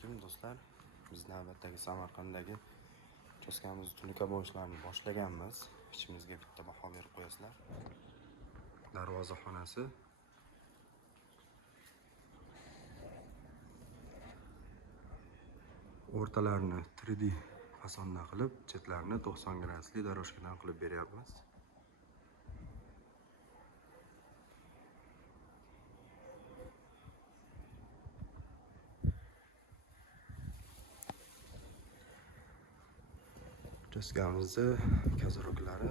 alaykum do'stlar. Biz navbatdagi Samarqanddagi uchastkamiz tunuka bo'lishlarini boshlaganmiz. Ichimizga bitta baho berib qo'yasizlar. Darvoza xonasi. O'rtalarini 3D fasonda qilib, chetlarini 90 gradusli doroshkadan qilib beryapmiz. Uchastkamizda kazaroklari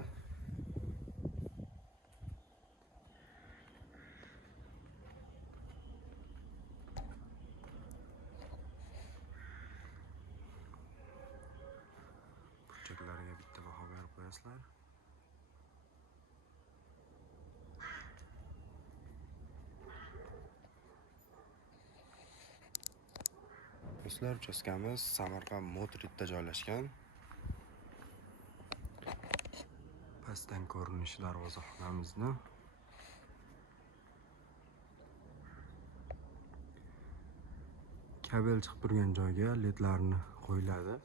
burchaklariga bitta baho berib qo'yasizlar. Do'stlar, uchastkamiz Samarqand Modritda joylashgan. Pastdan ko'rinishi darvoza xonamizni. Kabel chiqib turgan joyga ledlarni qo'yiladi.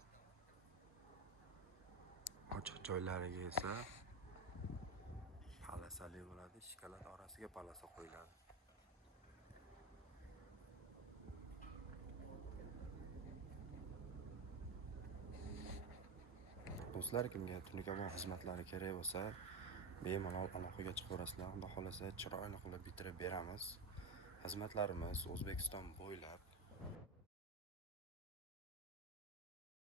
Ochiq joylariga esa palasali bo'ladi. Shkalat orasiga palasa qo'yiladi. Do'stlar, kimga tunuka xizmatlari kerak bo'lsa, bemalol aloqaga chiqaverasizlar. Xudo xolasa chiroyli qilib bitirib beramiz. Xizmatlarimiz O'zbekiston bo'ylab